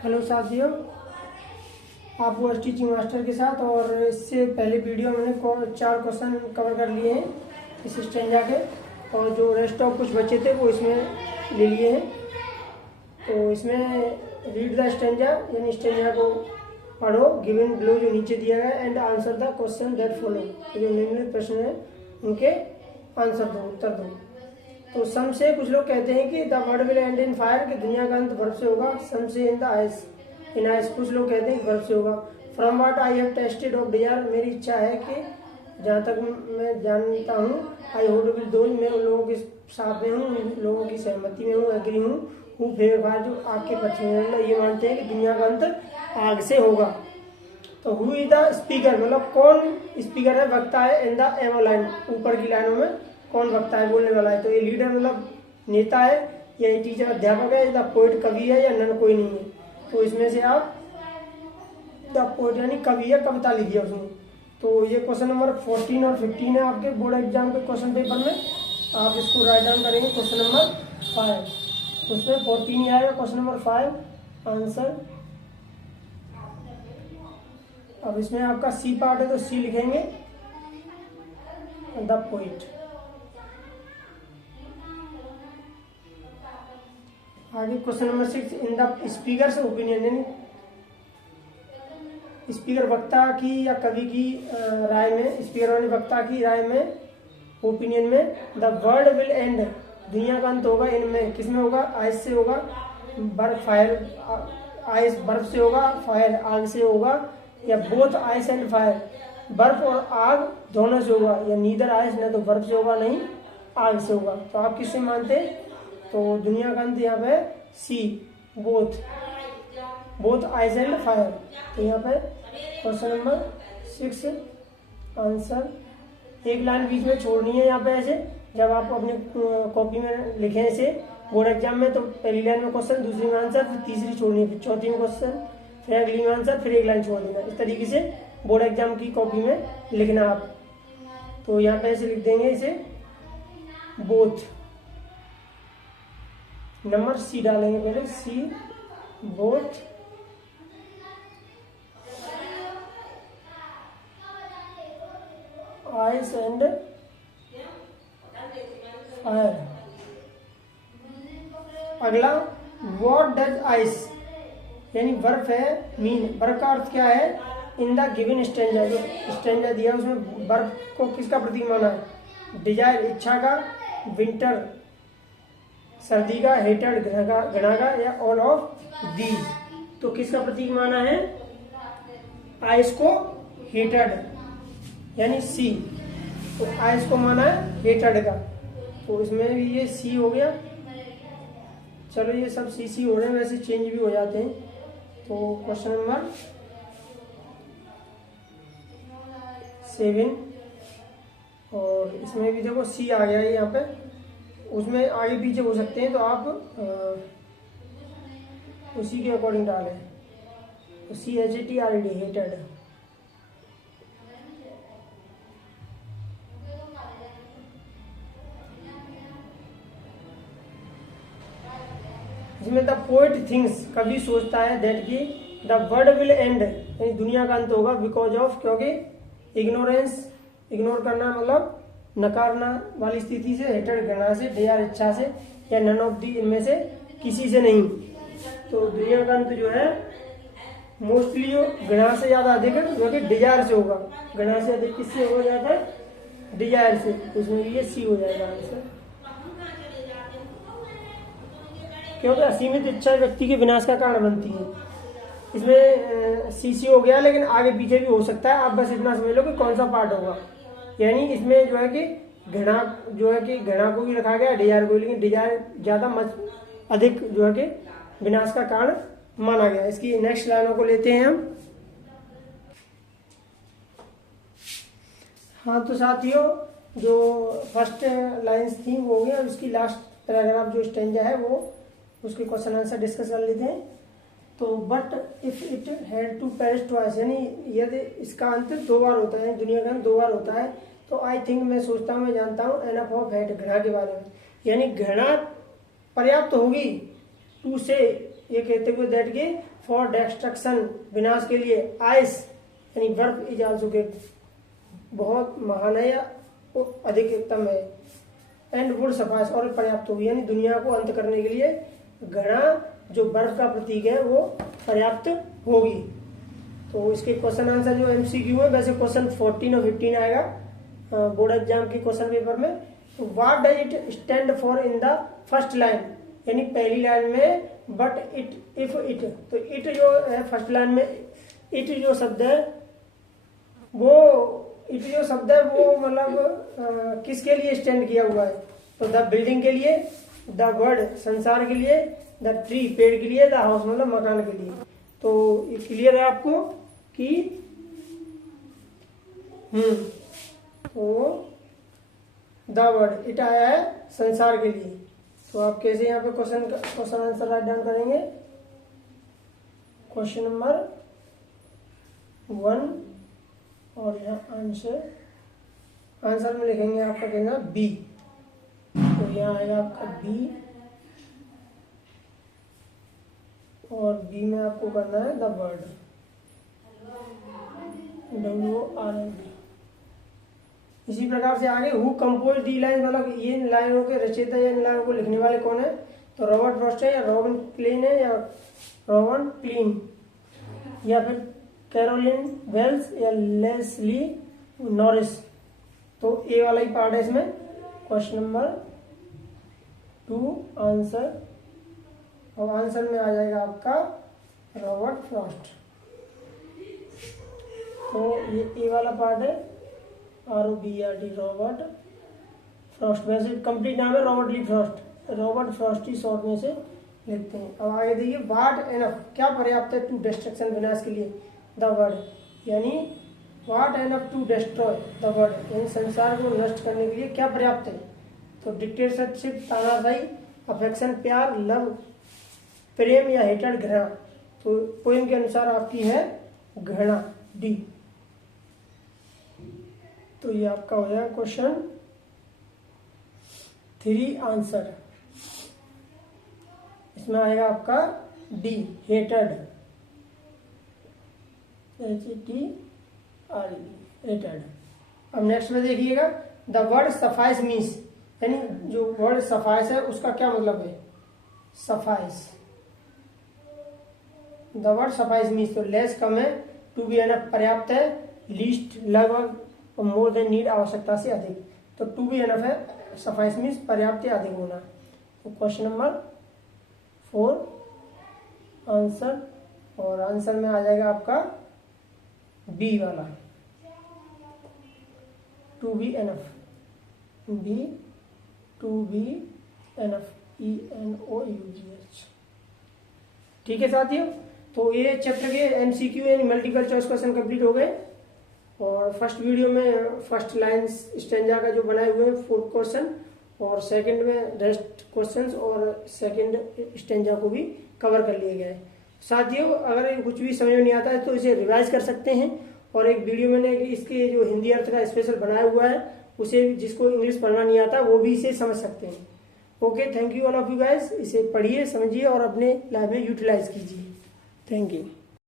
Hello साथियों, आप वो टीचिंग मास्टर के साथ। और इससे पहले वीडियो मैंने 4 क्वेश्चन कवर कर लिए हैं इस स्टेंजा के, और जो रेस्ट ऑफ कुछ बचे थे वो इसमें ले लिए हैं। तो इसमें रीड द स्टेंजा यानी स्टेंजा को पढ़ो, गिवन बिलो जो नीचे दिया गया, and answer the question that follow. जो निम्नलिखित प्रश्न है उनके आंसर दो, उत्तर दो। तो सम से कुछ लोग कहते हैं कि the world will and in fire, कि दुनिया का अंत बर्फ से होगा। सम से in the ice, in ice, कुछ लोग कहते हैं कि बर्फ से होगा। From what I have tested of desire, मेरी इच्छा है कि जहाँ तक मैं जानता हूँ, आई होल्ड विल दोज, मैं उन लोगों के साथ में हूँ, उन लोगों की सहमति में हूँ, एग्री हूँ। हूँ फेवर फायर, जो आग के पक्ष में, ये मानते हैं कि दुनिया का अंत आग से होगा। तो हु इज द स्पीकर, मतलब कौन स्पीकर है, वक्ता है। इन द एमो लाइन, ऊपर की लाइनों में कौन वक्ता है, बोलने वाला है। तो ये लीडर मतलब नेता है, या ये टीचर अध्यापक है, द पोइट कवि है, या नन कोई नहीं है। तो इसमें से आप द पोइट यानी कवि है, कविता लिखी है उसमें। तो ये क्वेश्चन नंबर 14 और 15 है आपके बोर्ड एग्जाम के क्वेश्चन पेपर में। आप इसको राइट डाउन करेंगे क्वेश्चन नंबर 5, उसमें 14 ही आएगा। Question number 5 answer. अब इसमें आपका सी पार्ट है तो सी लिखेंगे, द पोइट। आगे question number 6, in the speakers opinion, यानी स्पीकर वक्ता की या कवि की राय में, स्पीकर यानी वक्ता की राय में, ओपिनियन में, द वर्ल्ड विल एंड, दुनिया का अंत होगा। इनमें किसमें होगा, आइस से होगा, बर्फ फायर, आइस बर्फ से होगा, फायर आग से होगा, या बोथ आइस एंड फायर, बर्फ और आग दोनों से होगा, या नीदर आइस, न तो बर्फ से होगा नहीं आग से होगा। तो आप किससे मानते हैं, तो दुनिया का अंत यहाँ पे सी, बोथ आइस एंड फायर। तो यहाँ पे क्वेश्चन नंबर 6 आंसर। एक लाइन बीच में छोड़नी है यहाँ पे, ऐसे जब आप अपनी कॉपी में लिखें इसे बोर्ड एग्जाम में, तो पहली लाइन में क्वेश्चन, दूसरी में आंसर, फिर तीसरी छोड़नी है, फिर चौथी में क्वेश्चन, फिर अगली में आंसर, फिर एक लाइन छोड़ देना। इस तरीके से बोर्ड एग्जाम की कॉपी में लिखना आप। तो यहाँ पे ऐसे लिख देंगे इसे, बोथ, नंबर सी डालेंगे पहले, सी, बोथ आइस एंड फायर। अगला, व्हाट डज आइस, यानी बर्फ है, मीन, बर्फ का अर्थ क्या है, इन द गिवन स्टेंजा, जो स्टेंजा दिया उसमें बर्फ को किसका प्रतीक माना है, डिजायर इच्छा का, विंटर सर्दी का, हेटेड घृणा का, या ऑल ऑफ दीज। तो किसका प्रतीक माना है, आइस को हेटेड यानी सी, तो आइस को माना है हेटेड का। तो इसमें भी ये सी हो गया। चलो ये सब सी हो रहे हैं, वैसे चेंज भी हो जाते हैं। तो क्वेश्चन नंबर 7, और इसमें भी देखो सी आ गया है यहाँ पे, उसमें आगे पीछे हो सकते हैं, तो आप उसी के अकॉर्डिंग डालें। तो CHATRED, हेटेड। इसमें द पोएट थिंक्स, कवि सोचता है, दैट की द वर्ल्ड विल एंड, यानी दुनिया का अंत होगा, बिकॉज ऑफ, क्योंकि इग्नोरेंस, इग्नोर करना मतलब नकारना वाली स्थिति से, हेटेड घृणा से, डिजायर इच्छा से, या नन ऑफ दी, इनमें से किसी से नहीं। तो दुनिया का अंत जो है मोस्टली जो घृणा से ज्यादा अधिक है, जो कि डिजायर से होगा। घृणा से अधिक किससे हो जाता है, डिजायर से। उसमें ये सी हो जाएगा आंसर, क्योंकि असीमित इच्छा व्यक्ति के विनाश का कारण बनती है। इसमें सी हो गया, लेकिन आगे पीछे भी हो सकता है। आप बस इतना समझ लो कि कौन सा पार्ट होगा। यानी इसमें जो है कि घृणा, जो है कि घृणा को भी रखा गया, डिजायर को, लेकिन डिजायर ज्यादा अधिक जो है कि विनाश का कारण माना गया। इसकी नेक्स्ट लाइनों को लेते हैं हम। हाँ तो साथियों, जो फर्स्ट लाइन्स थी वो हो गया। अब इसकी लास्ट पैराग्राफ जो स्टेंजा है वो, उसके क्वेश्चन आंसर डिस्कस कर लेते हैं। तो but if it had to perish twice, यानी यदि इसका अंत 2 बार होता है, दुनिया का अंत 2 बार होता है, तो आई थिंक, मैं सोचता हूँ, मैं जानता हूँ, एनफ ऑफ हेट, घृणा के बारे में, यानी घृणा पर्याप्त होगी टू से, ये कहते हुए दैट के फॉर डिस्ट्रक्शन, विनाश के लिए, आइस यानी बर्फ इज आल्सो ग्रेट, बहुत महान है या अधिकतम है, एंड वुड सफाइस और पर्याप्त होगी, यानी दुनिया को अंत करने के लिए घड़ा जो बर्फ का प्रतीक है वो पर्याप्त होगी। तो इसके क्वेश्चन आंसर जो एमसीक्यू है, वैसे क्वेश्चन 14 और 15 आएगा बोर्ड एग्जाम के क्वेश्चन पेपर में। तो what does it stand for in the first line, यानी पहली लाइन में बट इट, इफ इट, तो इट जो है फर्स्ट लाइन में, इट जो शब्द है वो, इट जो शब्द है वो मतलब किसके लिए स्टैंड किया हुआ है, तो द बिल्डिंग के लिए, द वर्ड संसार के लिए, द ट्री पेड़ के लिए, द हाउस मतलब मकान के लिए। तो ये क्लियर है आपको कि तो द वर्ड इट आया है संसार के लिए। तो आप कैसे यहाँ पे क्वेश्चन आंसर राइट डाउन करेंगे, क्वेश्चन नंबर 1 और यहाँ आंसर में लिखेंगे आपका कहना बी, तो यहाँ आएगा आपका बी और बी में आपको करना है द वर्ड, WORD। इसी प्रकार से आगे हु कंपोज दी लाइन, मतलब ये लाइनों के रचयिता या इन लाइनों को लिखने वाले कौन है, तो रॉबर्ट फ्रॉस्ट है या रॉबिन क्लीन है या रॉबर्ट क्लीन या फिर कैरोलिन वेल्स या लेस्ली नॉरिस। तो ए वाला ही पार्ट है इसमें, क्वेश्चन नंबर 2 आंसर, और आंसर में आ जाएगा आपका रॉबर्ट फ्रॉस्ट। तो ये ए वाला पार्ट है ROBRT रॉबर्ट फ्रॉस्ट, वैसे कंप्लीट नाम है रॉबर्ट ली फ्रॉस्ट, रॉबर्ट फ्रॉस्ट ही शॉर्ट में से लिखते हैं। अब आगे देखिए व्हाट एनफ, क्या पर्याप्त है टू डिस्ट्रक्शन, विनाश के लिए, द वर्ड, यानी what enough to destroy the world, यानी संसार को नष्ट करने के लिए क्या पर्याप्त है, तो डिक्टेटरशिप तानाशाही, अफेक्शन प्यार, लव प्रेम या हेटेड घृणा। तो पोएम के अनुसार आपकी है घृणा, डी। तो ये आपका हो जाएगा क्वेश्चन 3 आंसर, इसमें आएगा आपका डी, हेटेड, HETRED, हेटेड। अब नेक्स्ट में देखिएगा द वर्ड सफाइस मीन्स, यानी जो वर्ड सफाइस है उसका क्या मतलब है, suffice, the word suffice means, तो लेस कम है, टू बी एनफ पर्याप्त है, लीस्ट लगभग, और मोर देन नीड आवश्यकता से अधिक। तो टू बी एनफ है, सफाइस मीन्स पर्याप्त या अधिक होना। तो क्वेश्चन नंबर 4 आंसर, और आंसर में आ जाएगा आपका बी वाला, to be enough, B to be enough, ENOUGH। ठीक है साथियों, तो ये चैप्टर के MCQ यानी मल्टीपल चॉइस क्वेश्चन कंप्लीट हो गए। और फर्स्ट वीडियो में फर्स्ट लाइन स्टेंजा का जो बनाए हुए हैं 4 क्वेश्चन, और सेकंड में रेस्ट क्वेश्चंस और सेकंड स्टेंजा को भी कवर कर लिए गए। साथियों अगर कुछ भी समझ में नहीं आता है तो इसे रिवाइज कर सकते हैं, और एक वीडियो मैंने इसके जो हिंदी अर्थ का स्पेशल बनाया हुआ है, उसे जिसको इंग्लिश पढ़ना नहीं आता वो भी इसे समझ सकते हैं। Okay, thank you all of you guys, इसे पढ़िए, समझिए और अपने लाइफ में यूटिलाइज कीजिए। Thank you.